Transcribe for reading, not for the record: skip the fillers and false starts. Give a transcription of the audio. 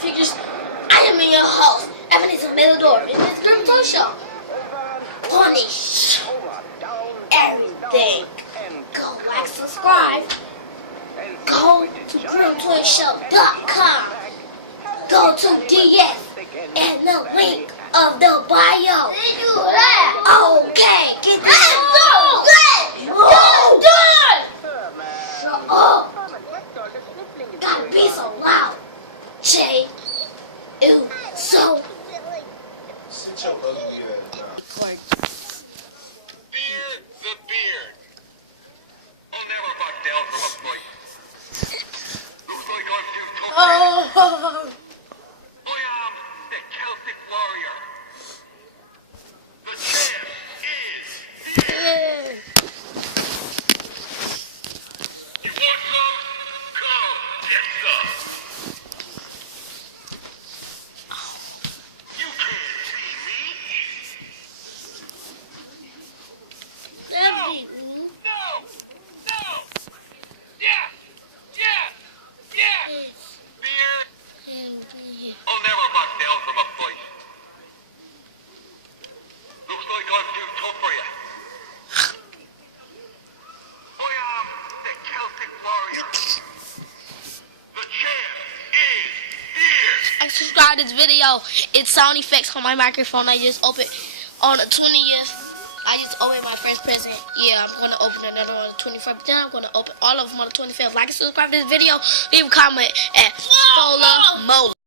figures. I am your host, Ebenezer Melodor, in this crypto show. Punish everything. Go like, subscribe. Go to GrimTwinShow.com. Go to DS and the link of the bio. Okay, get this. Shut up. Gotta be so loud. J. Ew. So. Sit your ugly ass down. Beard the beard. I'll never back down from a fight. Looks like I'm too tough. Oh. I am the Celtic warrior. The champ is here. You want some? Come get some. You can't see me. That'd be No! No! Yeah! Yeah! Yeah! Beard, I'll never back down from a fight. Looks like I'm too tough for you. I am the Celtic warrior. The champ is here. I subscribe to this video. It's sound effects on my microphone. I just opened on the 20th. I just opened my first present. Yeah, I'm going to open another one on the 21st. But then I'm going to open all of them on the 25th. Like and subscribe to this video. Leave a comment at Fola Mola.